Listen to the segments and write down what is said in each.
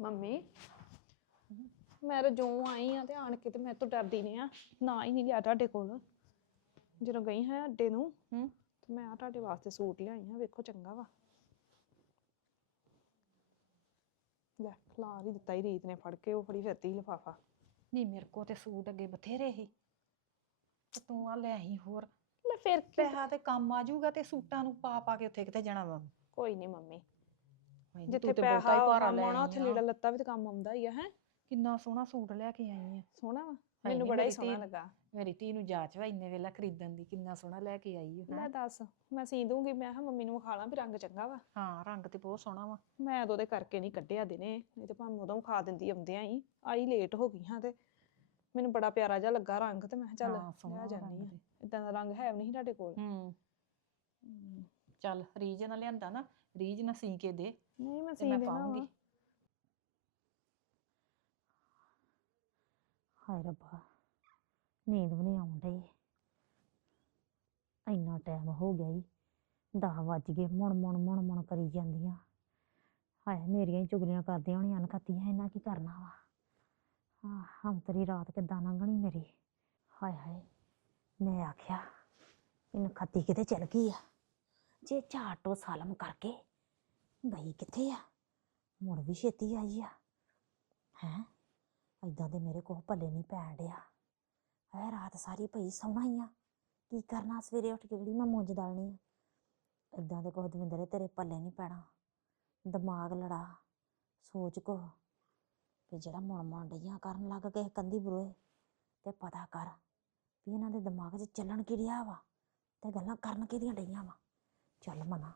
Mummy. ਮੈਂ ਤਾਂ ਜੋ ਆਈ ਆ ਤੇ ਆਣ ਕੇ ਤੇ ਮੈਂ ਤੋਂ ਡਰਦੀ ਨਹੀਂ ਆ। ਨਾ ਹੀ ਨਹੀਂ ਲਿਆ ਤੁਹਾਡੇ ਕੋਲ। ਜਦੋਂ ਗਈ ਹਾਂ ਅੱਡੇ ਨੂੰ ਹੂੰ। ਤੇ ਮੈਂ ਆ ਤੁਹਾਡੇ ਵਾਸਤੇ ਸੂਟ ਲਿਆਈ ਆ। ਵੇਖੋ ਚੰਗਾ ਵਾ। ਲੈ ਫਲਾਰ ਹੀ ਦਿੱਤਾ ਹੀ ਰੀਤ ਨੇ ਫੜ ਕੇ ਉਹ ਫੜੀ ਫਿਰਤੀ ਲਿਫਾਫਾ। ਨਹੀਂ ਮੇਰੇ ਕੋ ਤੇ ਸੂਟ ਅੱਗੇ ਬਥੇਰੇ ਸੀ। ਤੇ ਤੂੰ ਆ ਲੈ ਆਈ ਹੋਰ। ਲੈ ਫਿਰ ਕੀ ਪੈਸਾ ਤੇ ਕੰਮ ਆ ਜਾਊਗਾ ਤੇ ਸੂਟਾਂ ਨੂੰ ਪਾ ਪਾ ਕੇ ਉੱਥੇ ਕਿਤੇ ਜਾਣਾ ਵਾ? ਕੋਈ ਨਹੀਂ ਮੰਮੀ। ਨੀ, ਜਿੱਥੇ ਤੂੰ ਤੇ ਪੈਸਾ ਹੀ ਭਾਰਾ ਕੰਮ ਲੈ ਆਉਣਾ ਆਈ ਉੱਥੇ। ਲੀੜਾ ਲੱਤਾ ਵੀ ਤੇ ਕੰਮ ਆਉਂਦਾ ਹੀ ਆ ਹੈ? ਕਿੰਨਾ ਸੋਹਣਾ ਸੂਟ ਲੈ ਕੇ ਆਈ ਆ। ਸੋਹਣਾ ਵਾ? ਮੈਨੂੰ ਬੜਾ ਹੀ ਸੋਹਣਾ ਲੱਗਾ। ਮੇਰੀ ਧੀ ਨੂੰ ਜਾਚ ਵਾ ਇੰਨੇ ਵੇਲਾ ਖਰੀਦਣ ਦੀ ਕਿੰਨਾ ਸੋਹਣਾ ਲੈ ਕੇ ਆਈ ਹੈਂ। ਦੱਸ ਮੈਂ ਸੀ ਦੂੰਗੀ ਮੈਂ ਕਿਹਾ ਮੰਮੀ ਨੂੰ ਵਿਖਾ ਲਾਂ ਵੀ ਰੰਗ ਚੰਗਾ ਵਾ। ਹਾਂ ਰੰਗ ਤੇ ਬਹੁਤ ਸੋਹਣਾ ਵਾ। ਮੈਂ ਉਦੋਂ ਦੇ ਕਰਕੇ ਨਹੀਂ ਕੱਢਿਆ ਦਿਨੇ ਨਹੀਂ ਤੇ ਭਾਵੇਂ ਉਦੋਂ ਖਾ ਦਿੰਦੀ ਆਉਂਦਿਆਂ ਹੀ ਆਈ ਲੇਟ ਹੋ ਗਈ ਹਾਂ ਤੇ ਮੈਨੂੰ ਬੜਾ ਪਿਆਰਾ ਜਿਹਾ ਲੱਗਾ ਰੰਗ ਤੇ ਮੈਂ ਕਿਹਾ ਚੱਲ ਲੈ ਜਾਨੀ ਆ। ਤੇ। ਇਦਾਂ ਦਾ ਰੰਗ ਹੈ ਵੀ ਨਹੀਂ ਤੁਹਾਡੇ ਕੋਲ। ਹੂੰ। ਚੱਲ ਰੀਜ ਨਾਲ ਲਿਆਂਦਾ ਨਾ। ਰੀਜ ਨਾਲ ਸੀ ਕੇ ਦੇ ਨਹੀਂ ਮੈਂ ਤੇ ਸੀ ਮੈਂ ਦੇਣਾ ਪਾਉਂਗੀ। ਵਾ ਹਾਏ ਰੱਬਾ ਨੀਂਦ ਵੀ ਨਹੀਂ ਆਉਣ ਡਈ। ਇੰਨਾ ਟਾਈਮ ਹੋ ਗਿਆ ਈ 10 ਵੱਜ ਗਏ ਮੁਣ ਮੁਣ ਮੁਣ ਮੁਣ ਕਰੀ ਜਾਂਦੀਆਂ। ਹਾਏ ਮੇਰੀਆਂ ਹੀ ਚੁਗਲੀਆਂ ਕਰਦੀਆਂ ਹੋਣੀਆਂ ਅਨਖੱਤੀਆਂ ਇਹਨਾਂ ਕੀ ਕਰਨਾ ਵਾ? ਹਾਂ ਹੰਤਰੀ ਰਾਤ ਕਿੱਦਾਂ ਲੰਘਣੀ ਮੇਰੀ? ਹਾਏ ਹਾਏ ਮੈਂ ਆਖਿਆ ਇਹਨ ਖੱਤੀ ਕਿਤੇ ਚਲ ਗਈ ਆ। ਜੇ ਝਾਟੋ ਸਾਲਮ ਕਰਕੇ। ਗਈ ਕਿੱਥੇ ਆ? ਮੁੜ ਵੀ ਛੇਤੀ ਆਈ ਆ। ਹੈਂ? ਏਦਾਂ ਦੇ ਮੇਰੇ ਕੋਲ ਭੱਲੇ ਨਹੀਂ ਪੈਣ ਡਿਆ। ਐ ਰਾਤ ਸਾਰੀ ਪਈ ਸੌਣਾ ਹੀ ਆ। ਕੀ ਕਰਨਾ? ਸਵੇਰੇ ਉੱਠ ਕੇ ਜਿਹੜੀ ਮੈਂ ਮੁੰਜ ਦਲਣੀ ਆ? ਏਦਾਂ ਦੇ ਕੋਹ ਦਵਿੰਦਰੇ ਤੇਰੇ ਭੱਲੇ ਨਹੀਂ ਪੈਣਾ। ਦਿਮਾਗ ਲੜਾ। ਸੋਚ ਕੋ। ਵੀ ਜਿਹੜਾ ਮੁਣ ਮੁਣ ਡਈਆਂ ਕਰਨ ਲੱਗ ਗਏ ਕੰਦੀ ਬਰੋਏ ਤੇ ਪਤਾ ਕਰ ਵੀ ਇਹਨਾਂ ਦੇ ਦਿਮਾਗ 'ਚ ਚੱਲਣ ਕੀ ਰਿਹਾ ਵਾ, ਤੇ ਗੱਲਾਂ ਕਰਨ ਕਿਹਦੀਆਂ ਡਈਆਂ ਵਾ। ਚੱਲ ਮਨਾ।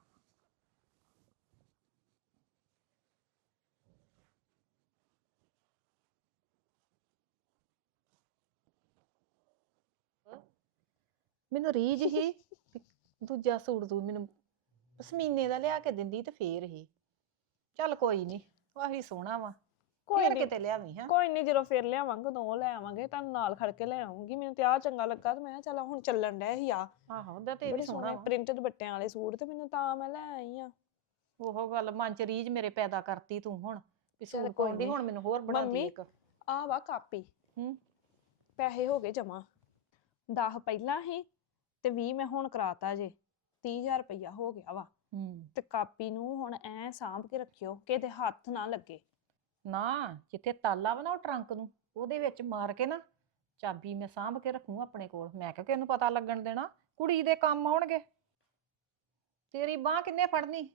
ਮੈਨੂੰ ਰੀਝ ਹੀ, ਦੂਜਾ ਸੂਟ ਤੂੰ ਮੈਨੂੰ ਪਸ਼ਮੀਨੇ ਦਾ ਲਿਆ ਕੇ ਦਿੰਦੀ ਤੇ ਫੇਰ ਹੀ। ਚੱਲ ਕੋਈ ਨਹੀਂ ਆਹੀ ਸੋਹਣਾ ਵਾ। ਕੋਈ ਨੀ। ਕਿਤੇ ਲਿਆਵੀਂ ਹਾਂ। ਕੋਈ ਨਹੀਂ ਜਦੋਂ ਫਿਰ ਲਿਆਵਾਂਗੇ ਉਹ ਲੈ ਆਵਾਂਗੇ ਤੁਹਾਨੂੰ ਨਾਲ ਖੜ ਕੇ ਲੈ ਆਉਂਗੀ ਮੈਨੂੰ ਤੇ ਆ ਚੰਗਾ ਲੱਗਾ ਤੇ ਮੈਂ ਕਿਹਾ ਚੱਲ ਹੁਣ ਚੱਲਣ ਡਿਆ ਹੀ ਆ। ਆਹੋ ਉਹਦਾ ਤੇ ਇਹ ਬੜੇ ਸੋਹਣਾ ਪ੍ਰਿੰਟ ਦੁਪੱਟਿਆਂ ਵਾਲੇ ਸੂਟ ਤੇ ਮੈਨੂੰ ਤਾਂ ਮੈਂ ਲੈ ਆਈ ਆ। ਉਹ ਗੱਲ ਮਨ ਚ ਰੀਝ ਮੇਰੇ ਪੈਦਾ ਕਰਤੀ ਤੂੰ ਹੁਣ। ਵੀ ਸੂਟ ਕੋਈ ਪਾਉਂਦੀ ਨੀ। ਹੁਣ ਮੈਨੂੰ ਹੋਰ ਬਣਾ ਮੰਮੀ, ਦੇ ਇੱਕ ਆ ਵਾ ਕਾਪੀ। ਹੂੰ। ਪੈਸੇ ਹੋ ਗਏ ਜਮਾ 10 ਪਹਿਲਾਂ ਹੀ ਤੇ 20 ਮੈਂ ਹੁਣ ਕਰਾਤਾ ਜੇ। 30000 ਰੁਪਇਆ ਹੋ ਗਿਆ ਵਾ। ਹੂੰ। ਤੇ ਕਾਪੀ ਨੂੰ ਹੁਣ ਐ ਸਾਂਭ ਕੇ ਰੱਖਿਓ ਕਿਤੇ ਹੱਥ ਨਾ ਲੱਗੇ। ਨਾ, ਜਿੱਥੇ ਤਾਲਾ ਵਾ ਨਾ ਉਹ ਟਰੰਕ ਨੂੰ, ਉਹਦੇ ਵਿੱਚ ਮਾਰ ਕੇ ਨਾ ਚਾਬੀ ਮੈਂ ਸਾਂਭ ਕੇ ਰੱਖੂ ਆਪਣੇ ਕੋਲ। ਮੈਂ ਕਿਹਾ ਕਿ ਇਹਨੂੰ ਪਤਾ ਲੱਗਣ ਦੇਣਾ? ਕੁੜੀ ਦੇ ਕੰਮ ਆਉਣਗੇ। ਤੇਰੀ ਬਾਹ ਕਿੰਨੇ ਫੜਨੀ?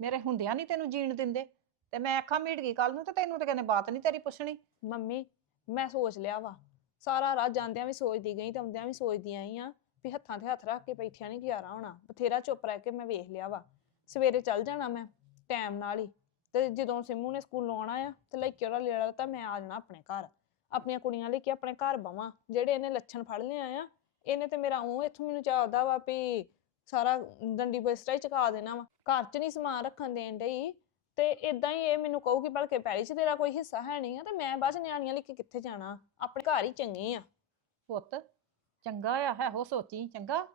ਮੇਰੇ ਹੁੰਦਿਆਂ ਨਹੀਂ ਤੈਨੂੰ ਜੀਣ ਦਿੰਦੇ। ਤੇ ਮੈਂ ਅੱਖਾਂ ਮੀਟ ਗਈ ਕੱਲ ਨੂੰ ਤੇ ਤੈਨੂੰ ਤੇ ਕਹਿੰਦੇ ਬਾਤ ਨਹੀਂ ਤੇਰੀ ਪੁੱਛਣੀ। ਮੰਮੀ, ਮੈਂ ਸੋਚ ਲਿਆ ਵਾ। ਸਾਰਾ ਰਾਤ ਜਾਂਦਿਆਂ ਵੀ ਸੋਚਦੀ ਗਈ ਤੇ ਆਉਂਦਿਆਂ ਵੀ ਸੋਚਦੀ ਆਈ ਆ ਵੀ ਹੱਥਾਂ ਤੇ ਹੱਥ ਰੱਖ ਕੇ ਬੈਠਿਆ ਨਹੀਂ ਗੁਜ਼ਾਰਾ ਹੋਣਾ। ਬਥੇਰਾ ਚੁੱਪ ਰਹਿ ਕੇ ਮੈਂ ਵੇਖ ਲਿਆ ਵਾ। ਸਵੇਰੇ ਚੱਲ ਜਾਣਾ ਮੈਂ ਟਾਈਮ ਨਾਲ ਹੀ। ਤੇ ਜਦੋਂ ਸਿੰਮੂ ਨੇ ਸਕੂਲੋਂ ਆਉਣਾ ਆ ਤੇ ਲੈ ਕੇ ਉਹਦਾ ਲੇੜਾ ਤਾਂ ਮੈਂ ਆ ਜਾਣਾ ਆਪਣੇ ਘਰ। ਆਪਣੀਆਂ ਕੁੜੀਆਂ ਲੈ ਕੇ ਆਪਣੇ ਘਰ ਬਵਾਂ, ਜਿਹੜੇ ਇਹਨੇ ਲੱਛਣ ਫੜ ਲਿਆ ਆ, ਇਹਨੇ ਤੇ ਮੇਰਾ ਉਹ ਇੱਥੋਂ ਮੈਨੂੰ ਚਾਹਦਾ ਵਾ ਵੀ ਸਾਰਾ ਡੰਡੀ ਬਿਸਤਰਾ ਹੀ ਚੁਕਾ ਦੇਣਾ ਵਾ। ਘਰ 'ਚ ਨਹੀਂ ਸਮਾਨ ਰੱਖਣ ਦੇਣ ਡਈ ਤੇ ਇਦਾਂ ਹੀ ਇਹ ਮੈਨੂੰ ਕਹੂਗੀ ਬਲਕਿ ਪੈਲੀ 'ਚ ਤੇਰਾ ਕੋਈ ਹਿੱਸਾ ਹੈ ਨਹੀਂ ਆ ਤੇ ਮੈਂ ਬਾਅਦ 'ਚ ਨਿਆਣੀਆਂ ਲੈ ਕੇ ਕਿੱਥੇ ਜਾਣਾ? ਆਪਣੇ ਘਰ ਹੀ ਚੰਗੇ ਆ। ਪੁੱਤ, ਚੰਗਾ ਆ ਹੈ ਹੋ ਸੋਚੀ, ਚੰਗਾ।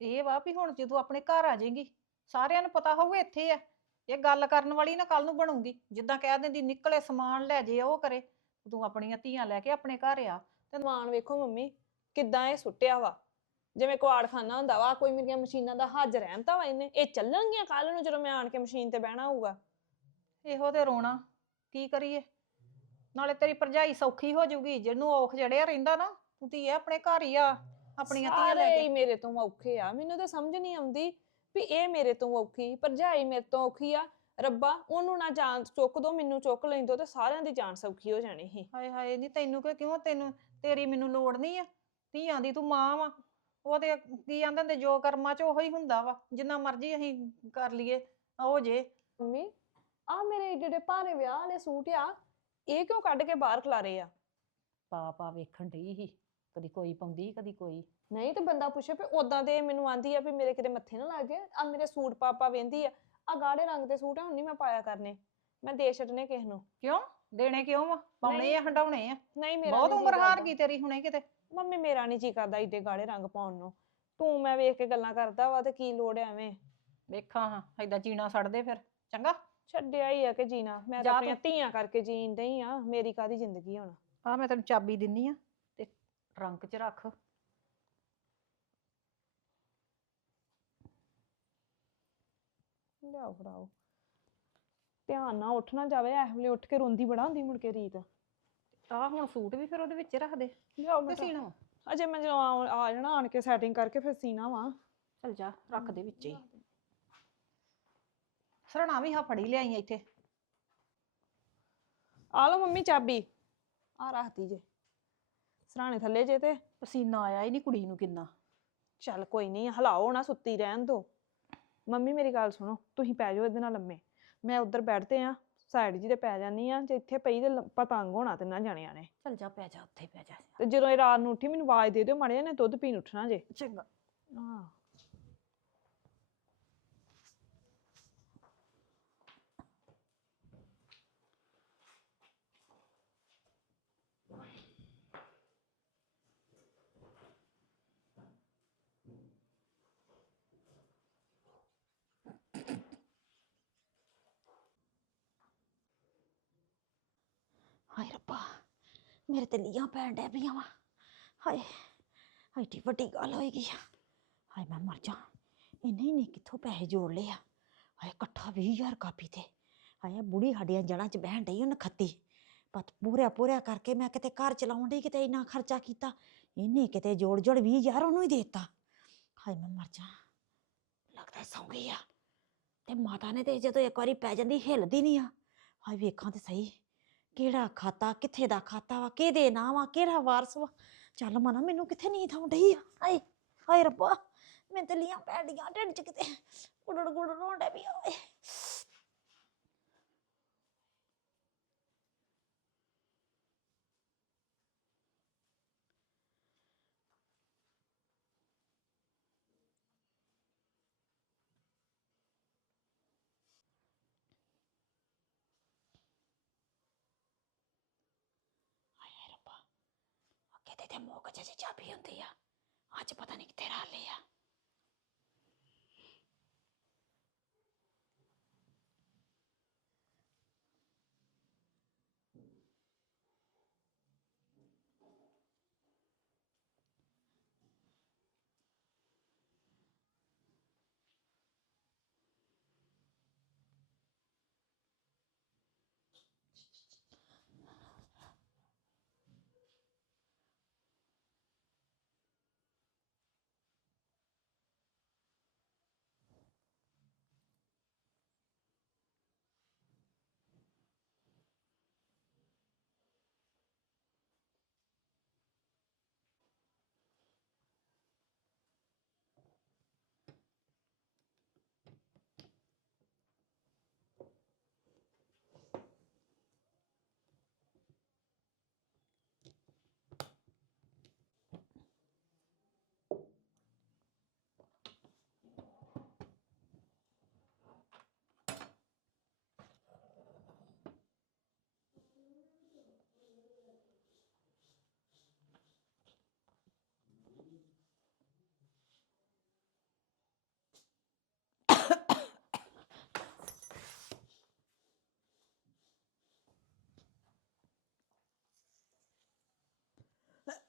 ਇਹ ਵਾ ਵੀ ਹੁਣ ਜਦੋਂ ਆਪਣੇ ਘਰ ਆ ਜਾਏਗੀ, ਸਾਰਿਆਂ ਨੂੰ ਪਤਾ ਹੋਊਗਾ ਇੱਥੇ ਆ। ਇਹ ਗੱਲ ਕਰਨ ਵਾਲੀ ਨਾ ਕੱਲ ਨੂੰ ਬਣੂਗੀ। ਜਿੱਦਾਂ ਕਹਿ ਦਿੰਦੀ ਨਿਕਲੇ ਸਮਾਨ ਲੈ ਜੇ ਉਹ ਕਰੇ। ਤੂੰ ਆਪਣੀਆਂ ਧੀਆਂ ਲੈ ਕੇ ਆਪਣੇ ਘਰ ਆ। ਤੇ ਵੇਖੋ ਮੰਮੀ ਕਿੱਦਾਂ ਇਹ ਸੁੱਟਿਆ ਵਾ। ਜਿਵੇਂ ਕੁਆੜਖਾਨਾ ਹੁੰਦਾ ਵਾ ਕੋਈ ਮੇਰੀਆਂ ਮਸ਼ੀਨਾਂ ਦਾ ਹੱਜ ਰਹਿੰਦਾ ਵਾ ਇਹਨੇ। ਇਹ ਚੱਲਣਗੀਆਂ ਕੱਲ ਨੂੰ ਜਦੋਂ ਮੈਂ ਆਣ ਕੇ ਮਸ਼ੀਨ ਤੇ ਬਹਿਣਾ ਹੋਊਗਾ? ਇਹੋ ਤੇ ਰੋਣਾ। ਕੀ ਕਰੀਏ? ਨਾਲੇ ਤੇਰੀ ਭਰਜਾਈ ਸੌਖੀ ਹੋ ਜਾਊਗੀ। ਜਿਹਨੂੰ ਔਖ ਜੜਿਆ ਰਹਿੰਦਾ ਨਾ ਤੂੰ ਧੀਏ ਆਪਣੇ ਘਰ ਹੀ ਆ ਆਪਣੀਆਂ ਧੀਆਂ ਲੈ ਸਾਰੇ ਹੀ ਕੇ ਮੇਰੇ ਤੋਂ ਔਖੇ ਆ। ਮੈਨੂੰ ਤਾਂ ਸਮਝ ਨਹੀਂ ਆਉਂਦੀ। ਵੀ ਇਹ ਮੇਰੇ ਤੋਂ ਔਖੀ ਭਰਜਾਈ ਮੇਰੇ ਤੋਂ ਔਖੀ ਆ ਰੱਬਾ ਉਹਨੂੰ ਨਾ ਜਾਨ ਚੁੱਕ ਦੋ ਮੈਨੂੰ ਚੁੱਕ ਲੈਂਦੋ ਤੇ ਸਾਰਿਆਂ ਦੀ ਜਾਨ ਸੌਖੀ ਹੋ ਜਾਣੀ ਸੀ। ਹਾਏ ਹਾਏ ਨਹੀਂ ਤੈਨੂੰ ਕਿ ਕਿਉਂ ਤੈਨੂੰ ਤੇਰੀ ਮੈਨੂੰ ਲੋੜ ਨਹੀਂ ਆ। ਧੀਆਂ ਦੀ ਤੂੰ ਮਾਂ ਵਾ ਉਹ ਤੇ ਕੀ ਕਹਿੰਦੇ ਹੁੰਦੇ ਜੋ ਕਰਮਾਂ ਚ ਉਹੀ ਹੁੰਦਾ ਵਾ ਜਿੰਨਾ ਮਰਜ਼ੀ ਅਸੀਂ ਕਰ ਲਈਏ ਉਹ ਜੇ। ਮੰਮੀ ਆ ਮੇਰੇ ਜਿਹੜੇ ਭਾਰੇ ਵਿਆਹ ਵਾਲੇ ਸੂਟ ਆ ਇਹ ਕਿਉਂ ਕੱਢ ਕੇ ਬਾਹਰ ਖਲਾਰੇ ਆ? ਪਾ ਪਾ ਵੇਖਣ ਡਈ ਸੀ ਕਦੀ ਕੋਈ ਪਾਉਂਦੀ ਕਦੀ ਕੋਈ। ਨਹੀਂ ਤੇ ਬੰਦਾ ਪੁੱਛੇ ਵੀ ਉਦਾਂ ਦੇ ਮੈਨੂੰ ਆਂਦੀ ਆ ਵੀ ਮੇਰੇ ਕਿਤੇ ਮੱਥੇ ਨਾ ਲੱਗ ਗਿਆ ਆ ਮੇਰੇ ਸੂਟ ਪਾਪਾ ਵੇਂਦੀ ਆ। ਆ ਗਾੜੇ ਰੰਗ ਦੇ ਸੂਟ ਆ ਹੁਣ ਨਹੀਂ ਮੈਂ ਪਾਇਆ ਕਰਨੇ। ਮੈਂ ਦੇ ਛੱਡਨੇ ਕਿਸ ਨੂੰ। ਕਿਉਂ? ਦੇਣੇ ਕਿਉਂ ਵਾ? ਪਾਉਣੇ। ਆ ਹੰਡਾਉਣੇ ਆ। ਨਹੀਂ ਮੇਰਾ ਬਹੁਤ ਨੀ ਜੀਅ ਉਮਰ ਹਾਰ ਕਰਦਾ। ਗਈ ਤੇਰੀ ਹੁਣੇ ਕਿਤੇ। ਮੰਮੀ ਮੇਰਾ ਨਹੀਂ ਜੀ ਕਰਦਾ ਏਡੇ ਗਾੜੇ ਰੰਗ ਪਾਉਣ ਨੂੰ। ਤੂੰ ਮੈਂ ਵੇਖ ਕੇ ਗੱਲਾਂ ਕਰਦਾ ਵਾ ਤੇ ਕੀ ਲੋੜ ਐ ਐਵੇਂ? ਵੇਖਾਂ ਹਾਂ ਏਦਾਂ ਚੀਣਾ ਛੱਡ ਦੇ ਫਿਰ। ਚੰਗਾ? ਛੱਡਿਆ ਹੀ ਆ ਕਿ ਜੀਣਾ। ਮੈਂ ਜਾ ਤਾਂ ਆਪਣੀਆਂ ਤੂੰ। ਧੀਆਂ ਕਰਕੇ ਜੀਣ ਡਈ ਆ। ਮੇਰੀ ਕਾਦੀ ਜ਼ਿੰਦਗੀ ਹੁਣ? ਆ ਮੈਂ ਤੈਨੂੰ ਚਾਬੀ ਦਿੰਨੀ ਆ। ਤੇ ਟਰੰਕ 'ਚ ਰੱਖ। ਲਿਆਓ ਫੜਾਓ। ਧਿਆਨ ਨਾਲ ਉੱਠ ਨਾ ਜਾਵੇ ਐ ਵੇਲੇ ਉੱਠ ਕੇ ਰੋਂਦੀ ਬੜਾ ਹੁੰਦੀ ਮੁੜ ਕੇ ਰੀਤ। ਆ ਹੁਣ ਸੂਟ ਵੀ ਫਿਰ ਉਹਦੇ ਵਿੱਚ ਰੱਖ ਦੇ ਲਿਆਓ ਮੈਂ ਸੀਣਾ ਵਾ। ਅਜੇ ਮੈਂ ਜਦੋਂ ਆ ਆ ਜਾਣਾ ਆਣ ਕੇ ਸੈਟਿੰਗ ਕਰਕੇ ਫਿਰ ਸੀਣਾ ਵਾ। ਚੱਲ ਜਾ ਰੱਖ ਦੇ ਵਿੱਚ ਹੀ। ਸਰਣਾ ਵੀ ਹਾ ਫੜੀ ਲਿਆਈ ਇੱਥੇ। ਆ ਲਓ ਮੰਮੀ ਚਾਬੀ। ਆ ਰੱਖਤੀ ਜੇ। ਸਰਾਣੇ ਥੱਲੇ ਜੇ ਤੇ। ਪਸੀਨਾ ਆਇਆ ਹੀ ਨਹੀਂ ਕੁੜੀ ਨੂੰ ਕਿੰਨਾ। ਚੱਲ ਕੋਈ ਨਹੀਂ ਹਲਾਓ ਨਾ ਸੁੱਤੀ ਰਹਿਣ ਦੋ। ਮੰਮੀ ਮੇਰੀ ਗੱਲ ਸੁਣੋ ਤੁਸੀਂ ਪੈ ਜਾਓ ਇਹਦੇ ਨਾਲ ਲੰਮੇ। ਮੈਂ ਉੱਧਰ ਬੈਠਦੇ ਆ ਸਾਈਡ ਜੀ ਤੇ ਪੈ ਜਾਨੀ ਆ ਜੇ ਇੱਥੇ ਪਈ ਤੇ ਲ- ਪਤੰਗ ਹੋਣਾ ਤੇ ਨਾ ਜਾਣਿਆਂ ਨੇ। ਚੱਲ ਜਾ ਪੈ ਜਾ ਉੱਥੇ ਪੈ ਜਾ। ਤੇ ਜਦੋਂ ਇਹ ਰਾਤ ਨੂੰ ਉੱਠੀ ਮੈਨੂੰ ਆਵਾਜ਼ ਦੇ ਦਿਓ ਮਾੜੇ ਜਿਹੇ ਨੇ ਦੁੱਧ ਪੀਣ ਉੱਠਣਾ ਜੇ। ਚੰਗਾ। ਹਾਂ। ਹਾਏ ਰੱਬਾ, ਮੇਰੇ ਤੇ ਲੀਆਂ ਪੈਣ ਡੈ ਪਈਆਂ ਵਾ। ਹਾਏ, ਐਡੀ ਵੱਡੀ ਗੱਲ ਹੋਈ ਗਈ ਆ। ਹਾਏ, ਮੈਂ ਮਰ ਜਾ। ਇਹਨੇ ਨੇ ਕਿੱਥੋਂ ਪੈਸੇ ਜੋੜ ਲਏ ਆ? ਹਾਏ, ਇਕੱਠਾ 20000 ਕਾਪੀ ਤੇ। ਹਾਏ ਆਹ ਬੁੜੀ ਸਾਡੀਆਂ ਜੜਾਂ 'ਚ ਬਹਿਣ ਡਈ, ਉਹਨੇ ਖੱਤੀ। ਪਤ ਪੂਰਿਆ ਪੂਰਿਆ ਕਰਕੇ ਮੈਂ ਕਿਤੇ ਘਰ ਚਲਾਉਣ ਡਈ, ਕਿਤੇ ਇੰਨਾ ਖਰਚਾ ਕੀਤਾ। ਇਹਨੇ ਕਿਤੇ ਜੋੜ ਜੋੜ 20000 ਉਹਨੂੰ ਹੀ ਦੇਤਾ। ਹਾਏ, ਮੈਂ ਮਰ ਜਾ। ਲੱਗਦਾ ਸੌਂ ਗਈ ਆ। ਤੇ ਮਾਤਾ ਨੇ ਤੇ ਜਦੋਂ ਇੱਕ ਵਾਰੀ ਪੈ ਜਾਂਦੀ, ਹਿੱਲਦੀ ਨਹੀਂ ਆ। ਹਾਏ, ਵੇਖਾਂ ਤੇ ਸਹੀ। ਕਿਹੜਾ ਖਾਤਾ, ਕਿੱਥੇ ਦਾ ਖਾਤਾ ਵਾ, ਕਿਹਦੇ ਨਾਂ ਵਾ, ਕਿਹੜਾ ਵਾਰਸ ਵਾ? ਚੱਲ ਮਨਾ, ਮੈਨੂੰ ਕਿੱਥੇ ਨੀਂਦ ਆਉਣ ਡਈ ਆ? ਹਾਏ ਹਾਏ ਰੱਬਾ, ਮੈਂ ਤੇ ਲੀਆਂ ਪੈੜੀਆਂ ਢਿੱਡ ਚ ਕਿਤੇ ਗੁੜੜ ਗੁੜੜ ਹੋਣ ਡੈ ਪਈ ਓਏ ਹਾਏ ਰੱਬਾ ਕਿਤੇ ਤੇ ਮੋਕ ਚ ਚਾਬੀ ਹੁੰਦੀ ਆ ਅੱਜ ਪਤਾ ਨਹੀਂ ਕਿੱਥੇ ਰੱਖ ਲਈ ਆ।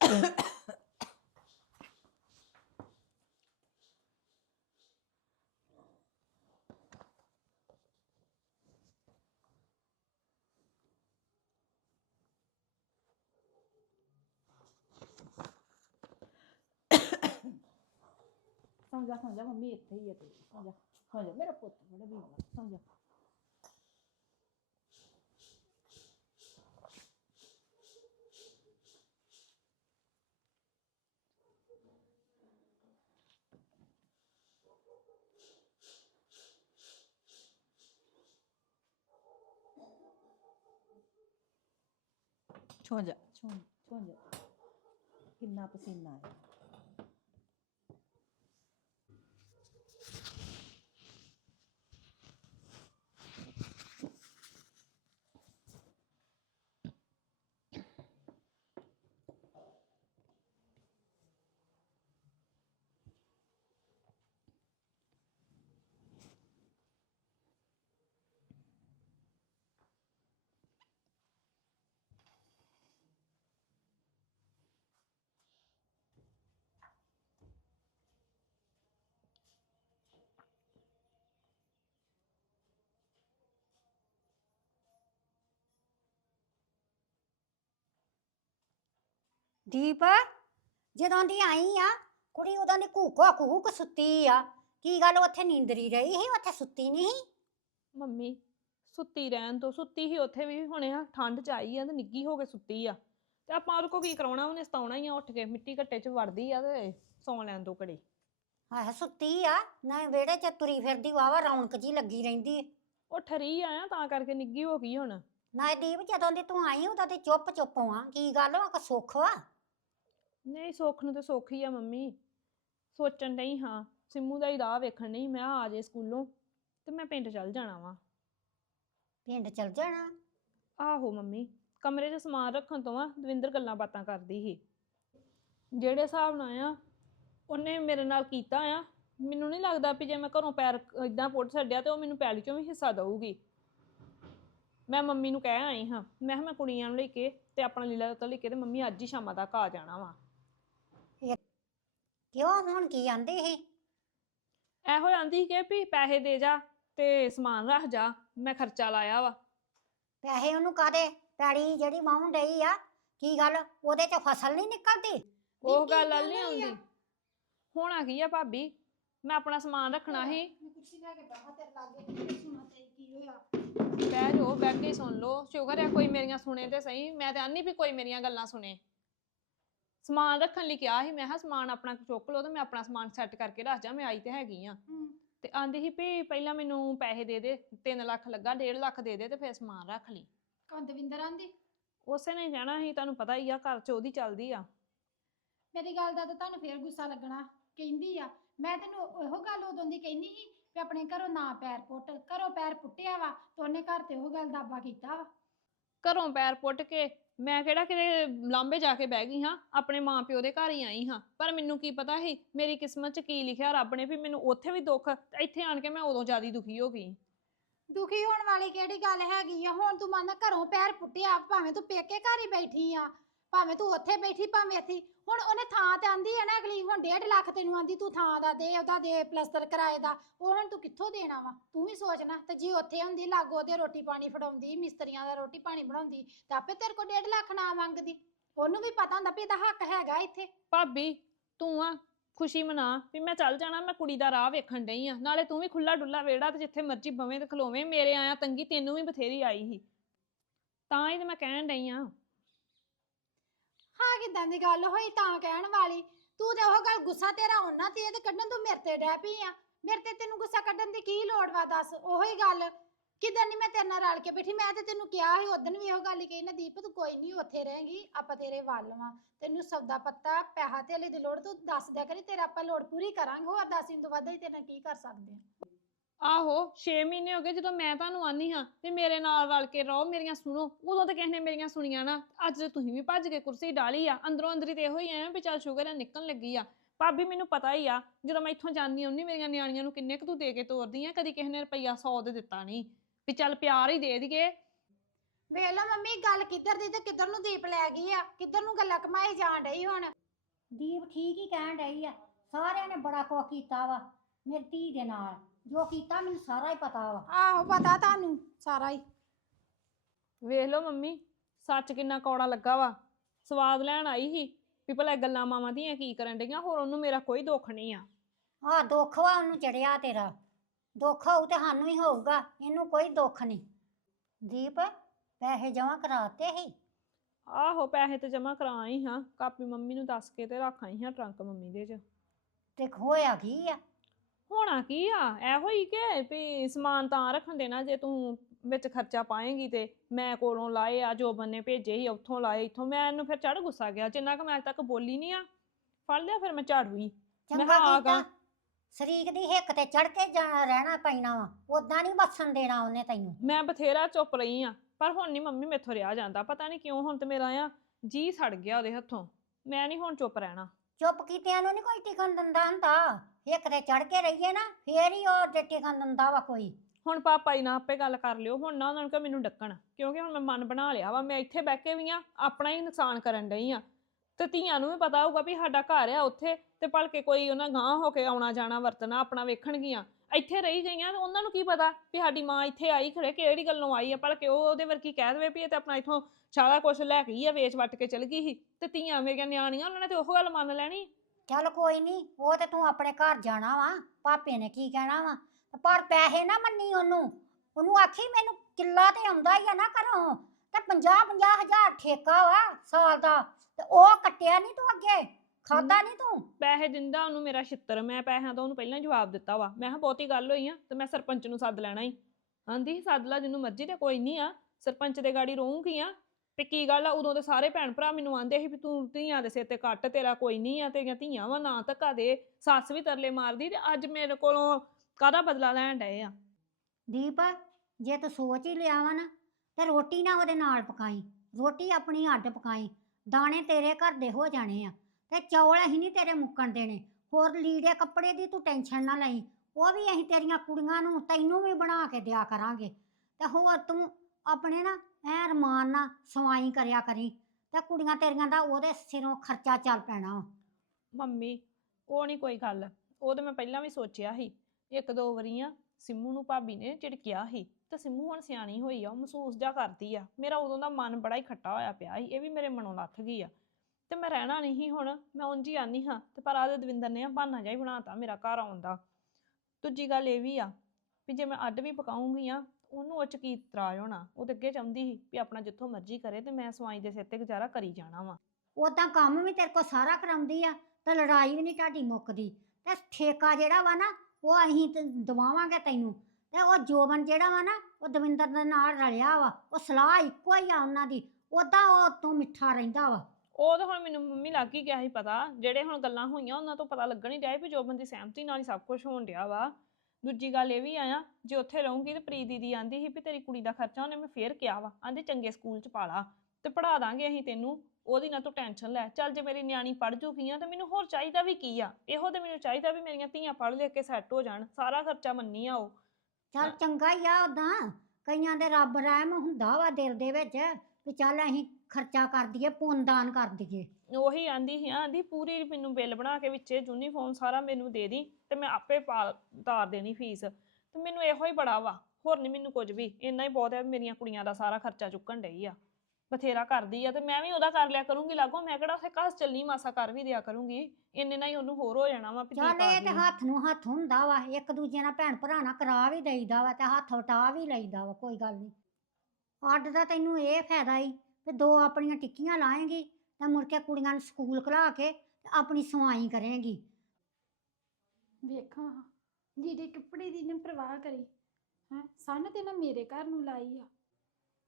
ਸੌਂ ਜਾ ਸੌਂ ਜਾ ਮੰਮੀ ਇੱਥੇ ਹੀ ਹੈ ਤੂੰ ਸੌਂ ਜਾ ਸੌਂ ਜਾ ਮੇਰਾ ਛੋਂ ਜਾ ਛੋਂ ਜਾ ਕਿੰਨਾ ਪਸੀਨਾ ਆਇਆ। ਦੀਪ ਜਦੋਂ ਦੀ ਆਈ ਆ ਕੁੜੀ ਉਦੋਂ ਦੀ ਘੂਕੋ ਘੂਕ ਸੁੱਤੀ ਆ। ਕੀ ਗੱਲ ਉੱਥੇ ਨੀਂਦਰੀ ਰਹੀ ਸੀ? ਉੱਥੇ ਸੁੱਤੀ ਨਹੀਂ ਸੀ? ਮੰਮੀ ਸੁੱਤੀ ਰਹਿਣ ਤੋਂ ਸੁੱਤੀ ਹੀ ਉੱਥੇ ਵੀ। ਹੁਣੇ ਆ ਠੰਡ ਚ ਆਈ ਆ ਤੇ ਨਿੱਗੀ ਹੋ ਕੇ ਸੁੱਤੀ ਆ। ਤੇ ਆਪਾਂ ਉਹਦੇ ਕੋ ਕੀ ਕਰਾਉਣਾ? ਉਹਨੇ ਸਤਾਉਣਾ ਹੀ ਆ ਉੱਠ ਕੇ। ਮਿੱਟੀ ਘੱਟੇ ਚ ਵੜਦੀ ਆ ਤੇ ਸੌਂ ਲੈਣ ਦੋ ਘੜੀ। ਆਹ ਸੁੱਤੀ ਆ। ਨਾ ਵਿਹੜੇ 'ਚ ਤੁਰੀ ਫਿਰਦੀ ਵਾਵਾ ਰੌਣਕ ਜੀ ਲੱਗੀ ਰਹਿੰਦੀ ਏ। ਉਹ ਠਰੀ ਆ ਤਾਂ ਕਰਕੇ ਨਿੱਗੀ ਹੋ ਗਈ ਹੁਣ। ਨਾ ਦੀਪ ਜਦੋਂ ਦੀ ਤੂੰ ਆਈ ਉਦੋਂ ਦੀ ਚੁੱਪ ਚੁੱਪ ਆ ਕੀ ਗੱਲ ਵਾ? ਕੋ ਸੁੱਖ ਵਾ? ਨਹੀਂ ਸੁੱਖ ਨੂੰ ਤੇ ਸੁੱਖ ਹੀ ਆ ਮੰਮੀ। ਸੋਚਣ ਡਈ ਹਾਂ ਸਿੰਮੂ ਦਾ ਹੀ ਰਾਹ ਵੇਖਣ ਨਹੀਂ ਮੈਂ ਆ ਜੇ ਸਕੂਲੋਂ ਤੇ ਮੈਂ ਪਿੰਡ ਚੱਲ ਜਾਣਾ ਵਾ। ਪਿੰਡ ਚਲ ਜਾਣਾ? ਆਹੋ ਮੰਮੀ ਕਮਰੇ 'ਚ ਸਮਾਨ ਰੱਖਣ ਤੋਂ ਆ ਦਵਿੰਦਰ ਗੱਲਾਂ ਬਾਤਾਂ ਕਰਦੀ ਸੀ। ਜਿਹੜੇ ਹਿਸਾਬ ਨਾਲ ਆ ਉਹਨੇ ਮੇਰੇ ਨਾਲ ਕੀਤਾ ਆ। ਮੈਨੂੰ ਨਹੀਂ ਲੱਗਦਾ ਵੀ ਜੇ ਮੈਂ ਘਰੋਂ ਪੈਰ ਇਦਾਂ ਪੁੱਟ ਛੱਡਿਆ ਤੇ ਉਹ ਮੈਨੂੰ ਪੈਲੀ 'ਚੋਂ ਵੀ ਹਿੱਸਾ ਦਊਗੀ। ਮੈਂ ਮੰਮੀ ਨੂੰ ਕਹਿ ਆਈ ਹਾਂ ਮੈਂ ਕਿਹਾ ਮੈਂ ਕੁੜੀਆਂ ਨੂੰ ਲੈ ਕੇ ਤੇ ਆਪਣਾ ਲੀਲਾ ਤੋਂ ਲੈ ਕੇ ਤੇ ਮੰਮੀ ਅੱਜ ਹੀ ਸ਼ਾਮਾਂ ਤੱਕ ਆ ਜਾਣਾ ਵਾ। ਕਿਉਂ? ਹੁਣ ਕੀ ਆਂਦੇ ਸੀ ਇਹੋ ਆਂਦੀ ਕਿ ਵੀ ਪੈਸੇ ਦੇ ਜਾ ਤੇ ਸਮਾਨ ਰੱਖ ਜਾ ਮੈਂ ਖਰਚਾ ਲਾਇਆ ਵਾ। ਪੈਸੇ ਉਹਨੂੰ ਕਾਦੇ ਪੈੜੀ ਜਿਹੜੀ ਮਾਉਂ ਡਈ ਆ ਕੀ ਗੱਲ? ਉਹਦੇ 'ਚ ਫਸਲ ਨਹੀਂ ਨਿਕਲਦੀ? ਉਹ ਗੱਲ ਨਹੀਂ ਆਉਂਦੀ। ਹੋਣਾ ਕੀ ਆ ਭਾਬੀ? ਮੈਂ ਆਪਣਾ ਸਮਾਨ ਰੱਖਣਾ ਸੀ। ਬਹਿ ਜਾਓ ਬੈਠ ਕੇ ਸੁਣ ਲਓ। ਸ਼ੁਕਰ ਹੈ ਕੋਈ ਮੇਰੀਆਂ ਸੁਣੇ ਤੇ ਸਹੀ। ਮੈਂ ਤਾਂ ਆਨੀ ਵੀ ਕੋਈ ਮੇਰੀਆਂ ਗੱਲਾਂ ਸੁਣੇ। ਸਮਾਨ ਰੱਖਣ ਲਈ ਕਿਹਾ ਸੀ ਮੈਂ ਕਿਹਾ ਸਮਾਨ ਆਪਣਾ ਚੁੱਕ ਲਓ ਤੇ ਮੈਂ ਆਪਣਾ ਸਮਾਨ ਸੈੱਟ ਕਰਕੇ ਰੱਖ ਜਾ ਮੈਂ ਆਈ ਤੇ ਹੈਗੀ ਆ। ਤੇ ਆਂਦੀ ਸੀ ਵੀ ਪਹਿਲਾਂ ਮੈਨੂੰ ਪੈਸੇ ਦੇ ਦੇ 3 ਲੱਖ ਲੱਗਾ 1.5 ਲੱਖ ਦੇ ਦੇ ਤੇ ਫਿਰ ਸਮਾਨ ਰੱਖ ਲਈ। ਕੰਦਵਿੰਦਰ ਆਂਦੀ? ਉਸੇ ਨੇ ਜਾਣਾ ਸੀ ਤੁਹਾਨੂੰ ਪਤਾ ਹੀ ਆ ਘਰ ਚ ਉਹਦੀ ਚੱਲਦੀ ਆ। ਮੇਰੀ ਗੱਲ ਦਾ ਤਾਂ ਤੁਹਾਨੂੰ ਫੇਰ ਗੁੱਸਾ ਲੱਗਣਾ ਕਹਿੰਦੀ ਆ। ਮੈਂ ਤੈਨੂੰ ਇਹੋ ਗੱਲ ਉਦੋਂ ਦੀ ਕਹਿੰਦੀ ਸੀ ਵੀ ਆਪਣੇ ਘਰੋਂ ਨਾ ਪੈਰ ਪੁੱਟ ਘਰੋਂ ਪੈਰ ਪੁੱਟਿਆ ਵਾ ਤੇ ਉਹਨੇ ਘਰ ਤੇ ਉਹ ਗੱਲ ਦਾਬਾ ਕੀਤਾ ਵਾ। ਘਰੋਂ ਪੈਰ ਪੁੱਟ ਕੇ ਮੈਂ ਕਿਹੜਾ ਕਿਤੇ ਲਾਂਬੇ ਜਾ ਕੇ ਬਹਿ ਗਈ ਹਾਂ, ਆਪਣੇ ਮਾਪਿਓ ਦੇ ਘਰ ਹੀ ਆਈ ਹਾਂ। ਪਰ ਮੈਨੂੰ ਕੀ ਪਤਾ ਸੀ, ਮੇਰੀ ਕਿਸਮਤ 'ਚ ਕੀ ਲਿਖਿਆ ਰੱਬ ਨੇ ਵੀ ਮੈਨੂੰ ਉੱਥੇ ਵੀ ਦੁੱਖ, ਤੇ ਇੱਥੇ ਆਣ ਕੇ ਮੈਂ ਉਦੋਂ ਜ਼ਿਆਦਾ ਦੁਖੀ ਹੋ ਗਈ। ਦੁਖੀ ਹੋਣ ਵਾਲੀ ਕਿਹੜੀ ਗੱਲ ਹੈਗੀ ਆ? ਹੁਣ ਤੂੰ ਮੰਨ ਘਰੋਂ ਪੈਰ ਪੁੱਟਿਆ, ਭਾਵੇਂ ਤੂੰ ਪੇਕੇ ਘਰ ਹੀ ਬੈਠੀ ਆ, ਭਾਵੇਂ ਤੂੰ ਉੱਥੇ ਬੈਠੀ, ਭਾਵੇਂ ਇੱਥੇ ਹੁਣ ਉਹਨੇ ਥਾਂ ਤੇ ਆਂਦੀ ਹੈ ਨਾ ਅਗਲੀ, ਹੁਣ 1.5 ਲੱਖ ਤੈਨੂੰ ਆਂਦੀ, ਤੂੰ ਥਾਂ ਦਾ ਦੇ, ਉਹਦਾ ਦੇ ਪਲਸਤਰ ਕਿਰਾਏ ਦਾ। ਉਹ ਹੁਣ ਤੂੰ ਕਿੱਥੋਂ ਦੇਣਾ ਵਾ? ਤੂੰ ਵੀ ਸੋਚ ਨਾ, ਤੇ ਜੇ ਉੱਥੇ ਹੁੰਦੀ ਲਾਗੋ ਉਹਦੇ ਰੋਟੀ ਪਾਣੀ ਫੜਾਉਂਦੀ, ਮਿਸਤਰੀਆਂ ਦਾ ਰੋਟੀ ਪਾਣੀ ਬਣਾਉਂਦੀ, ਤਾਂ ਆਪੇ ਤੇਰੇ ਕੋਲ 1.5 ਲੱਖ ਨਾ ਮੰਗਦੀ। ਉਹਨੂੰ ਵੀ ਪਤਾ ਹੁੰਦਾ ਵੀ ਇਹਦਾ ਹੱਕ ਹੈਗਾ ਇੱਥੇ। ਭਾਬੀ, ਤੂੰ ਆ, ਖੁਸ਼ੀ ਮਨਾ ਵੀ ਮੈਂ ਚੱਲ ਜਾਣਾ, ਮੈਂ ਕੁੜੀ ਦਾ ਰਾਹ ਵੇਖਣ ਡਈ ਆ। ਨਾਲੇ ਤੂੰ ਵੀ ਖੁੱਲਾ ਡੁੱਲਾ ਵੇੜਾ ਤੇ ਜਿੱਥੇ ਮਰਜ਼ੀ ਬਵੇਂ ਤੇ ਖਲੋਵੇਂ। ਮੇਰੇ ਆਇਆ ਤੰਗੀ ਤੈਨੂੰ ਵੀ ਬਥੇਰੀ ਆਈ ਸੀ। ਤਾਂ ਹੀ ਤੇ ਮੈਂ ਕਹਿਣ ਡਈ ਆ। ਹਾਂ ਕਿਦਾਂ ਦੀ ਗੱਲ ਹੋਈ ਤਾਂ ਕਹਿਣ ਵਾਲੀ? ਤੂੰ ਤੇ ਉਹ ਗੱਲ ਗੁੱਸਾ ਤੇਰਾ ਉਹਨਾਂ ਤੇ ਇਹ ਤੇ ਕੱਢਣ ਤੂੰ ਮੇਰੇ ਤੇ ਡੈ ਪਈ ਆ। ਮੇਰੇ ਤੇ ਤੈਨੂੰ ਗੁੱਸਾ ਕੱਢਣ ਦੀ ਕੀ ਲੋੜ ਵਾ ਦੱਸ? ਉਹੀ ਗੱਲ। ਕਿਦਾਂ ਨਹੀਂ ਮੈਂ ਤੇਰੇ ਨਾਲ ਰਲ ਕੇ ਬੈਠੀ? ਮੈਂ ਤੇ ਤੈਨੂੰ ਕਿਹਾ ਸੀ ਉਦੋਂ ਵੀ ਇਹੋ ਗੱਲ ਹੀ ਕਹੀ ਨਾ ਦੀਪ ਤੂੰ ਕੋਈ ਨਹੀਂ ਉੱਥੇ ਰਹੇਂਗੀ, ਆਪਾਂ ਤੇਰੇ ਵੱਲ ਵਾਂ। ਤੈਨੂੰ ਸੌਦਾ ਪੱਤਾ, ਪੈਸਾ ਧੇਲੇ ਦੀ ਲੋੜ, ਤੂੰ ਦੱਸ ਦਿਆ ਕਰੀ, ਤੇਰਾ ਆਪਾਂ ਲੋੜ ਪੂਰੀ ਕਰਾਂਗੇ, ਹੋਰ ਦੱਸ ਇੰਦੂ ਵੱਧ ਹੀ ਤੇਰੇ ਨਾਲ ਕੀ ਕਰ ਸਕਦੇ ਆ? ਆਹੋ 6 ਮਹੀਨੇ ਹੋ ਗਏ ਜਦੋਂ ਮੈਂ ਤੁਹਾਨੂੰ ਆਨੀ ਹਾਂ ਤੇ ਮੇਰੇ ਨਾਲ ਰਲ ਕੇ ਰਹੋ ਮੇਰੀਆਂ ਸੁਣੋ। ਉਦੋਂ ਤਾਂ ਕਿਸੇ ਨੇ ਮੇਰੀਆਂ ਸੁਣੀਆਂ ਨਾ। ਅੱਜ ਤੇ ਤੁਸੀਂ ਵੀ ਭੱਜ ਕੇ ਕੁਰਸੀ ਡਾਲੀ ਆ। ਅੰਦਰੋਂ ਅੰਦਰੀ ਤੇ ਇਹੋ ਹੀ ਆਇਆ ਵੀ ਚੱਲ ਸ਼ੁਗਰ ਹੈ ਨਿਕਲਣ ਲੱਗੀ ਆ। ਭਾਬੀ ਮੈਨੂੰ ਪਤਾ ਹੀ ਆ ਜਦੋਂ ਮੈਂ ਇੱਥੋਂ ਜਾਂਦੀ ਹੁੰਨੀ ਮੇਰੀਆਂ ਨਿਆਣੀਆਂ ਨੂੰ ਕਿੰਨੇ ਕੁ ਤੂੰ ਦੇ ਕੇ ਤੋਰਦੀ ਆ? ਕਦੀ ਕਿਸੇ ਨੇ ਰੁਪਈਆ 100 ਦੇ ਦਿੱਤਾ ਨਹੀਂ। ਵੀ ਚੱਲ ਪਿਆਰ ਹੀ ਦੇ ਦਈਏ। ਵੇਖ ਲਓ ਮੰਮੀ ਗੱਲ ਕਿੱਧਰ ਦੀ ਤੇ ਕਿੱਧਰ ਨੂੰ ਦੀਪ ਲੈ ਗਈ ਆ? ਕਿੱਧਰ ਨੂੰ ਗੱਲਾਂ ਕਮਾਈ ਜਾਣ ਡਈ ਹੁਣ? ਦੀਪ ਠੀਕ ਹੀ ਕਹਿਣ ਡਈ ਆ। ਸਾਰਿਆਂ ਨੇ ਬੜਾ ਕੁਛ ਕੀਤਾ ਵਾ ਮੇਰੀ ਧੀ ਦੇ ਨਾਲ। ਜੋ ਕੀਤਾ ਮੈਨੂੰ ਸਾਰਾ ਹੀ ਪਤਾ ਵਾ। ਆਹੋ ਪਤਾ ਤੁਹਾਨੂੰ ਸਾਰਾ ਹੀ। ਵੇਖ ਲਓ ਮੰਮੀ ਸੱਚ ਕਿੰਨਾ ਕੌੜਾ ਲੱਗਾ ਵਾ। ਸਵਾਦ ਲੈਣ ਆਈ ਸੀ ਵੀ ਭਲਾ ਇਹ ਗੱਲਾਂ ਮਾਵਾਂ ਦੀਆਂ ਕੀ ਕਰਨ ਡਈਆਂ ਹੋਰ ਉਹਨੂੰ ਮੇਰਾ ਕੋਈ ਦੁੱਖ ਨਹੀਂ ਆ। ਆ ਦੁੱਖ ਵਾ ਉਹਨੂੰ ਚੜਿਆ ਤੇਰਾ। ਦੁੱਖ ਹੋਊ ਤੇ ਸਾਨੂੰ ਹੀ ਹੋਊਗਾ ਇਹਨੂੰ ਕੋਈ ਦੁੱਖ ਨਹੀਂ। ਦੀਪ ਪੈਸੇ ਜਮਾ ਕਰਾਤੇ ਹੀ ਆਹੋ ਪੈਸੇ ਤੇ ਜਮਾ ਕਰਾਈ ਹਾਂ। ਕਾਪੀ ਮੰਮੀ ਨੂੰ ਦੱਸ ਕੇ ਤੇ ਰੱਖ ਆਈ ਹਾਂ ਟਰੰਕ ਮੰਮੀ ਦੇ ਚ। ਤੇ ਹੋਇਆ ਕੀ ਆ? ਹੋਣਾ ਕੀ ਆ? ਇਹੋ ਹੀ ਕਿ ਵੀ ਸਮਾਨ ਤਾਂ ਰੱਖਣ ਦੇਣਾ ਜੇ ਤੂੰ ਵਿੱਚ ਖਰਚਾ ਪਾਏਂਗੀ ਤੇ ਮੈਂ ਕੋਲੋਂ ਲਾਏ ਆ ਜੋ ਬੰਨੇ ਭੇਜੇ ਸੀ ਉੱਥੋਂ ਲਾਏ ਇੱਥੋਂ ਮੈਂ ਇਹਨੂੰ ਫਿਰ ਚੜ ਗੁੱਸਾ ਗਿਆ ਜਿੰਨਾ ਕਿ ਮੈਂ ਅੱਜ ਤੱਕ ਬੋਲੀ ਨਹੀਂ ਆ ਫੜ ਲਿਆ ਫਿਰ ਮੈਂ ਝਾੜੂ ਹੀ। ਮੈਂ ਚੰਗਾ ਕਿਹਾ ਆ। ਕੀਤਾ। ਗਾ। ਸਰੀਕ ਦੀ ਹਿੱਕ ਤੇ ਚੜ ਕੇ ਜਾਣਾ ਰਹਿਣਾ ਪੈਣਾ ਵਾ ਉਦਾਂ ਨਹੀਂ ਬਸਣ ਦੇਣਾ ਉਹਨੇ ਤੈਨੂੰ। ਮੈਂ ਬਥੇਰਾ ਚੁੱਪ ਰਹੀ ਆ ਪਰ ਹੁਣ ਨਹੀਂ ਮੰਮੀ ਮੈਥੋਂ ਰਿਹਾ ਜਾਂਦਾ ਪਤਾ ਨਹੀਂ ਕਿਉਂ ਹੁਣ ਤੇ ਮੇਰਾ ਆ ਜੀ ਸੜ ਗਿਆ ਉਹਦੇ ਹੱਥੋਂ। ਮੈਂ ਨਹੀਂ ਹੁਣ ਚੁੱਪ ਰਹਿਣਾ। ਚੁੱਪ ਕੀਤਿਆਂ ਨੂੰ ਨਹੀਂ ਕੋਈ ਟਿਕਣ ਦਿੰਦਾ ਹੁੰਦਾ। ਹਿੱਕ ਤੇ ਚੜ ਕੇ ਰਹੀਏ ਨਾ, ਫੇਰ ਹੀ ਉਹ ਤੇ ਟਿਕਣ ਦਿੰਦਾ ਵਾ ਕੋਈ। ਹੁਣ ਪਾਪਾ ਜੀ ਨਾਲ ਆਪੇ ਗੱਲ ਕਰ ਲਿਓ, ਹੁਣ ਨਾ ਉਹਨਾਂ ਨੂੰ ਕਿ ਮੈਨੂੰ ਡੱਕਣ, ਕਿਉਂਕਿ ਹੁਣ ਮੈਂ ਮਨ ਬਣਾ ਲਿਆ ਵਾ, ਮੈਂ ਇੱਥੇ ਬਹਿ ਕੇ ਵੀ ਆ, ਆਪਣਾ ਹੀ ਨੁਕਸਾਨ ਕਰਨ ਡਈ ਆ। ਤੇ ਧੀਆਂ ਨੂੰ ਵੀ ਪਤਾ ਹੋਊਗਾ ਵੀ ਸਾਡਾ ਘਰ ਆ ਉੱਥੇ, ਤੇ ਭਲਕੇ ਕੋਈ ਉਹਨਾਂ ਗਾਂਹ ਹੋ ਕੇ ਆਉਣਾ ਜਾਣਾ ਵਰਤਣਾ, ਆਪਣਾ ਵੇਖਣਗੀਆਂ। ਇੱਥੇ ਰਹੀ ਗਈਆਂ ਉਹਨਾਂ ਨੂੰ ਕੀ ਪਤਾ ਵੀ ਸਾਡੀ ਮਾਂ ਇੱਥੇ ਆਈ ਖੜੇ, ਕਿਹੜੀ ਗੱਲੋਂ ਆਈ ਆ, ਪਰ ਕਿ ਉਹ ਉਹਦੇ ਵਰਗੀ ਕਹਿ ਦੇਵੇ ਵੀ ਇਹ ਤਾਂ ਆਪਣਾ ਇਥੋਂ ਸਾਰਾ ਕੁਝ ਲੈ ਗਈ ਆ, ਵੇਚ ਵੱਟ ਕੇ ਚਲ ਗਈ ਸੀ, ਤੇ ਧੀਆਂ ਮੇਰੀਆਂ ਨਿਆਣੀਆਂ, ਉਹਨਾਂ ਨੇ ਤੇ ਉਹ ਗੱਲ ਮੰਨ ਲੈਣੀ। ਚੱਲ ਕੋਈ ਨਹੀਂ ਉਹ ਤੇ ਤੂੰ ਆਪਣੇ ਘਰ ਜਾਣਾ ਵਾ ਪਾਪੇ ਨੇ ਕੀ ਕਹਿਣਾ ਵਾ, ਪਰ ਪੈਸੇ ਨਾ ਮੰਨੀ ਉਹਨੂੰ ਉਹਨੂੰ ਆਖੀ ਮੈਨੂੰ ਕਿੱਲਾ ਤੇ ਆਉਂਦਾ ਹੀ ਆ ਨਾ ਘਰੋਂ, ਤੇ 50 50 ਹਜ਼ਾਰ ਠੇਕਾ ਵਾ ਸਾਲ ਦਾ, ਤੇ ਉਹ ਕੱਟਿਆ ਨਹੀਂ ਤੂੰ ਅੱਗੇ। ਖਾਦਾ ਨਹੀਂ ਤੂੰ? ਪੈਸੇ ਦਿੰਦਾ ਉਹਨੂੰ ਮੇਰਾ ਛਿੱਤਰ ਮੈਂ ਪੈਸਿਆਂ ਦਾ ਉਹਨੂੰ ਪਹਿਲਾਂ ਹੀ ਜਵਾਬ ਦਿੱਤਾ ਵਾ। ਮੈਂ ਕਿਹਾ ਬਹੁਤੀ ਗੱਲ ਹੋਈ ਆ ਤੇ ਮੈਂ ਸਰਪੰਚ ਨੂੰ ਸੱਦ ਲੈਣਾ ਹੀ ਆਂਦੀ ਸੀ ਸੱਦ ਲਾ ਜਿਹਨੂੰ ਮਰਜ਼ੀ ਤੇ ਕੋਈ ਨਹੀਂ ਆ ਸਰਪੰਚ ਦੇ ਗਾੜੀ ਰਹੂੰਗੀ ਆ। ਤੇ ਕੀ ਗੱਲ ਆ ਉਦੋਂ ਤੇ ਸਾਰੇ ਭੈਣ ਭਰਾ ਮੈਨੂੰ ਆਂਦੇ ਸੀ ਵੀ ਤੂੰ ਧੀਆਂ ਦੇ ਸਿਰ ਤੇ ਕੱਟ ਤੇਰਾ ਕੋਈ ਨਹੀਂ ਆ ਤੇਰੀਆਂ ਧੀਆਂ ਵਾ ਨਾ ਧੱਕਾ ਦੇ ਸੱਸ ਵੀ ਤਰਲੇ ਮਾਰਦੀ ਤੇ ਅੱਜ ਮੇਰੇ ਕੋਲੋਂ ਕਾਹਦਾ ਬਦਲਾ ਲੈਣ ਡਏ ਆ? ਦੀਪ ਜੇ ਤੂੰ ਸੋਚ ਹੀ ਲਿਆ ਵਾ ਨਾ ਤੇ ਰੋਟੀ ਨਾ ਉਹਦੇ ਨਾਲ ਪਕਾਈ ਰੋਟੀ ਆਪਣੀ ਅੱਡ ਪਕਾਈ ਦਾਣੇ ਤੇਰੇ ਘਰ ਦੇ ਹੋ ਜਾਣੇ ਆ। ਤੇ ਚੌਲ ਅਸੀਂ ਨਹੀਂ ਤੇਰੇ ਮੁੱਕਣ ਦੇਣੇ। ਹੋਰ ਲੀੜੇ ਕੱਪੜੇ ਦੀ ਤੂੰ ਟੈਨਸ਼ਨ ਨਾ ਲਈ। ਉਹ ਵੀ ਅਸੀਂ ਤੇਰੀਆਂ ਕੁੜੀਆਂ ਨੂੰ ਤੈਨੂੰ ਵੀ ਬਣਾ ਕੇ ਦਿਆ ਕਰਾਂਗੇ। ਤੇ ਹੋਰ ਤੂੰ ਆਪਣੇ ਨਾ ਐ ਰਮਾਨ ਨਾਲ ਸਵਾਈ ਕਰਿਆ ਕਰੀ। ਤੇ ਕੁੜੀਆਂ ਤੇਰੀਆਂ ਦਾ ਉਹਦੇ ਸਿਰੋਂ ਖਰਚਾ ਚੱਲ ਪੈਣਾ ਵਾ। ਮੰਮੀ, ਉਹ ਨਹੀਂ ਕੋਈ ਗੱਲ। ਉਹ ਤੇ ਮੈਂ ਪਹਿਲਾਂ ਵੀ ਸੋਚਿਆ ਸੀ। ਇੱਕ ਦੋ ਵਾਰੀਆਂ ਸਿੰਮੂ ਨੂੰ ਭਾਬੀ ਨੇ ਝਿੜਕਿਆ ਸੀ। ਤੇ ਸਿੰਮੂ ਹੁਣ ਸਿਆਣੀ ਹੋਈ ਆ, ਉਹ ਮਹਿਸੂਸ ਜਾ ਕਰਦੀ ਆ। ਮੇਰਾ ਉਦੋਂ ਦਾ ਮਨ ਬੜਾ ਹੀ ਖੱਟਾ ਹੋਇਆ ਪਿਆ ਸੀ। ਇਹ ਵੀ ਮੇਰੇ ਮਨੋਂ ਲੱਥ ਗਈ ਆ। ਤੇ ਮੈਂ ਰਹਿਣਾ ਨਹੀਂ ਹੁਣ, ਮੈਂ ਉਂਝ ਹੀ ਆਨੀ ਹਾਂ, ਤੇ ਪਰ ਆਹ ਦਵਿੰਦਰ ਨੇ ਆ ਬਹਾਨਾ ਜਿਹਾ ਹੀ ਬਣਾਤਾ ਮੇਰਾ ਘਰ ਆਉਣ ਦਾ। ਦੂਜੀ ਗੱਲ ਇਹ ਵੀ ਆ ਵੀ ਜੇ ਮੈਂ ਅੱਡ ਵੀ ਪਕਾਉਂਗੀ ਆ, ਉਹਨੂੰ ਉਹ ਚ ਕੀ ਇਤਰਾਜ਼ ਹੋਣਾ, ਉਹ ਤੇ ਅੱਗੇ ਚਾਹੁੰਦੀ ਸੀ ਵੀ ਆਪਣਾ ਜਿੱਥੋਂ ਮਰਜ਼ੀ ਕਰੇ ਤੇ ਮੈਂ ਸਵਾਈ ਦੇ ਸਿਰ ਤੇ ਗੁਜ਼ਾਰਾ ਕਰੀ ਜਾਣਾ ਵਾ। ਉਦਾਂ ਕੰਮ ਵੀ ਤੇਰੇ ਕੋਲ ਸਾਰਾ ਕਰਾਉਂਦੀ ਆ, ਤੇ ਲੜਾਈ ਵੀ ਨਹੀਂ ਤੁਹਾਡੀ ਮੁੱਕਦੀ। ਤੇ ਠੇਕਾ ਜਿਹੜਾ ਵਾ ਨਾ, ਉਹ ਅਸੀਂ ਤੇ ਦਵਾਵਾਂਗੇ ਤੈਨੂੰ। ਤੇ ਉਹ ਜੋਬਨ ਜਿਹੜਾ ਵਾ ਨਾ, ਉਹ ਦਵਿੰਦਰ ਦੇ ਨਾਲ ਰਲਿਆ ਵਾ, ਉਹ ਸਲਾਹ ਇੱਕੋ ਹੀ ਆ ਉਹਨਾਂ ਦੀ ਉਦਾਂ ਉਹ ਤੋਂ ਮਿੱਠਾ ਰਹਿੰਦਾ ਵਾ। ਉਹ ਤਾਂ ਹੁਣ ਮੈਨੂੰ ਮੰਮੀ ਲੱਗ ਹੀ ਗਿਆ ਸੀ ਪਤਾ। ਜਿਹੜੇ ਹੁਣ ਗੱਲਾਂ ਹੋਈਆਂ, ਉਹਨਾਂ ਤੋਂ ਪਤਾ ਲੱਗਣ ਹੀ ਡਿਆ ਸੀ ਵੀ ਜੋਬਨ ਦੀ ਸਹਿਮਤੀ ਨਾਲ ਹੀ ਸਭ ਕੁਝ ਹੋਣ ਡਿਆ ਵਾ। ਦੂਜੀ ਗੱਲ ਇਹ ਵੀ ਆਇਆ ਜੇ ਉੱਥੇ ਰਹੂੰਗੀ ਤੇ ਪ੍ਰੀਤ ਦੀਦੀ ਆਂਦੀ ਸੀ ਵੀ ਤੇਰੀ ਕੁੜੀ ਦਾ ਖਰਚਾ ਉਹਨੇ ਮੈਂ ਫੇਰ ਕਿਹਾ ਵਾ। ਆਂਦੇ ਚੰਗੇ ਸਕੂਲ ਚ ਪਾ ਲਾ ਤੇ ਪੜਾ ਦਾਂਗੇ ਅਸੀਂ ਤੈਨੂੰ, ਉਹਦੀ ਨਾ ਤੂੰ ਟੈਨਸ਼ਨ ਲੈ। ਚੱਲ ਜੇ ਮੇਰੀ ਨਿਆਣੀ ਪੜ ਜੂਗੀ ਆ ਤੇ ਮੈਨੂੰ ਹੋਰ ਚਾਹੀਦਾ ਵੀ ਕੀ ਆ? ਇਹੋ ਤੇ ਮੈਨੂੰ ਚਾਹੀਦਾ ਵੀ ਮੇਰੀਆਂ ਧੀਆਂ ਪੜ ਲਿਖ ਕੇ ਸੈੱਟ ਹੋ ਜਾਣ, ਸਾਰਾ ਖਰਚਾ ਮੰਨੀ ਆ ਉਹ। ਚੱਲ ਚੰਗਾ ਹੀ ਆ ਉਦਾਂ ਕਈਆਂ ਦੇ ਰੱਬ ਰਹਿਮ ਹੁੰਦਾ ਵਾ ਦਿਲ ਦੇ ਵਿੱਚ, ਵੀ ਚੱਲ ਅਸੀਂ ਖਰਚਾ ਕਰ ਦਈਏ ਪੁੰਨਦਾਨ ਕਰ ਦਈਏ ਉਹੀ ਆਂਦੀ ਸੀ ਆਂਦੀ ਪੂਰੀ ਮੈਨੂੰ ਬਿੱਲ ਬਣਾ ਕੇ ਵਿੱਚੇ ਯੂਨੀਫਾਰਮ ਸਾਰਾ ਮੈਨੂੰ ਦੇ ਦੀ ਤੇ ਮੈਂ ਆਪੇ ਪਾ ਤਾਰ ਦੇਣੀ ਫੀਸ। ਤੇ ਮੈਨੂੰ ਇਹੋ ਹੀ ਬੜਾ ਵਾ ਹੋਰ ਨਹੀਂ ਮੈਨੂੰ ਕੁਝ ਵੀ ਇੰਨਾ ਹੀ ਬਹੁਤ ਹੈ ਮੇਰੀਆਂ ਕੁੜੀਆਂ ਦਾ ਸਾਰਾ ਖਰਚਾ ਚੁੱਕਣ ਡਈ ਆ। ਬਥੇਰਾ ਕਰਦੀ ਆ ਤੇ ਮੈਂ ਵੀ ਉਹਦਾ ਕਰ ਲਿਆ ਕਰੂੰਗੀ ਲਾਗੋ ਮੈਂ ਕਿਹੜਾ ਉੱਥੇ ਘਸ ਚੱਲਣੀ ਮਾਸਾ ਕਰ ਵੀ ਦਿਆ ਕਰੂੰਗੀ। ਇੰਨੇ ਨਾਲ ਹੀ ਉਹਨੂੰ ਹੋਰ ਹੋ ਜਾਣਾ ਵਾ ਵੀ ਕੀ ਚੱਲ ਪਾ ਇਹ ਤੇ। ਹੱਥ ਨੂੰ ਹੱਥ ਹੁੰਦਾ ਵਾ ਇੱਕ ਦੂਜੇ ਨਾਲ ਭੈਣ ਭਰਾ ਨਾਲ ਕਰਾ ਵੀ ਦੇਈਦਾ ਵਾ ਤੇ ਹੱਥ ਵਟਾ ਵੀ ਲਈਦਾ ਵਾ ਕੋਈ ਗੱਲ ਨਹੀਂ ਅੱਡ ਦਾ ਤੈਨੂੰ ਇਹ ਫਾਇਦਾ ਹੀ ਤੇ ਦੋ ਆਪਣੀਆਂ ਟਿੱਕੀਆਂ ਲਾਏਂਗੀ ਤੇ ਮੁੜ ਕੇ ਕੁੜੀਆਂ ਨੂੰ ਸਕੂਲ ਖਲਾ ਕੇ ਤੇ ਆਪਣੀ ਸਵਾਈ ਕਰੇਂਗੀ। ਵੇਖਾਂ ਹਾਂ, ਜਿਹੜੇ ਕੱਪੜੇ ਦੀ ਨੇ ਪਰਵਾਹ ਕਰੀ। ਹੈ ਸੰਨ ਤੇ ਨਾ ਮੇਰੇ ਘਰ ਨੂੰ ਲਾਈ ਆ।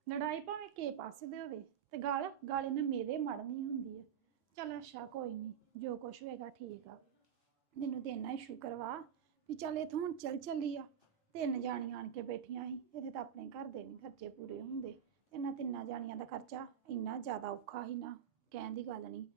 ਲੜਾਈ ਭਾਵੇਂ ਕੇ ਪਾਸੇ ਦੇ ਹੋਵੇ ਤੇ ਗਾਲ ਗਾਲੇ ਨਾ ਮੇਰੇ ਮੜਨੀ ਹੁੰਦੀ ਆ। ਚੱਲ ਅੱਛਾ ਕੋਈ ਨਹੀਂ ਜੋ ਕੁਛ ਹੋਏਗਾ ਠੀਕ ਆ। ਮੈਨੂੰ ਤੇ ਇੰਨਾ ਹੀ ਸ਼ੁਕਰ ਵਾ ਵੀ ਚੱਲ ਇਥੋਂ ਹੁਣ ਚੱਲ ਚੱਲੀ ਆ। ਤਿੰਨ ਜਾਣੀਆਂ ਆਣ ਕੇ ਬੈਠੀਆਂ ਸੀ ਇਹਦੇ ਤਾਂ ਆਪਣੇ ਘਰ ਦੇ ਨਹੀਂ ਖਰਚੇ ਪੂਰੇ ਹੁੰਦੇ। ਇਹਨਾਂ ਤਿੰਨਾਂ ਜਾਣੀਆਂ ਦਾ ਖਰਚਾ ਇੰਨਾ ਜ਼ਿਆਦਾ ਔਖਾ ਹੀ ਨਾ, ਕਹਿਣ ਦੀ ਗੱਲ ਨਹੀਂ।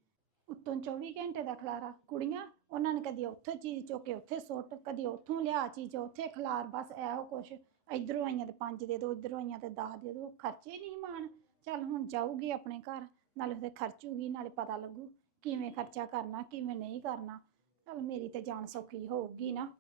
ਉੱਤੋਂ 24 ਘੰਟੇ ਦਾ ਖਲਾਰਾ, ਕੁੜੀਆਂ, ਉਹਨਾਂ ਨੇ ਕਦੀ ਉੱਥੇ ਚੀਜ਼ ਚੁੱਕ ਕੇ ਉੱਥੇ ਸੁੱਟ, ਕਦੀ ਉੱਥੋਂ ਲਿਆ ਚੀਜ਼, ਉੱਥੇ ਖਲਾਰ, ਬਸ ਇਹੋ ਕੁਛ। ਇਧਰੋਂ ਆਈਆਂ ਤੇ 5 ਦੇ ਦੋ ਇਧਰੋਂ ਆਈਆਂ ਤੇ 10 ਦੇ ਦਿਓ, ਖਰਚੇ ਹੀ ਨਹੀਂ ਮਾਣ। ਚੱਲ ਹੁਣ ਜਾਊਗੀ ਆਪਣੇ ਘਰ, ਨਾਲੇ ਉਹਦੇ ਖਰਚੂਗੀ, ਨਾਲੇ ਪਤਾ ਲੱਗੂ ਕਿਵੇਂ ਖਰਚਾ ਕਰਨਾ, ਕਿਵੇਂ ਨਹੀਂ ਕਰਨਾ। ਚੱਲ ਮੇਰੀ ਤੇ ਜਾਨ ਸੌਖੀ ਹੋਊਗੀ ਨਾ।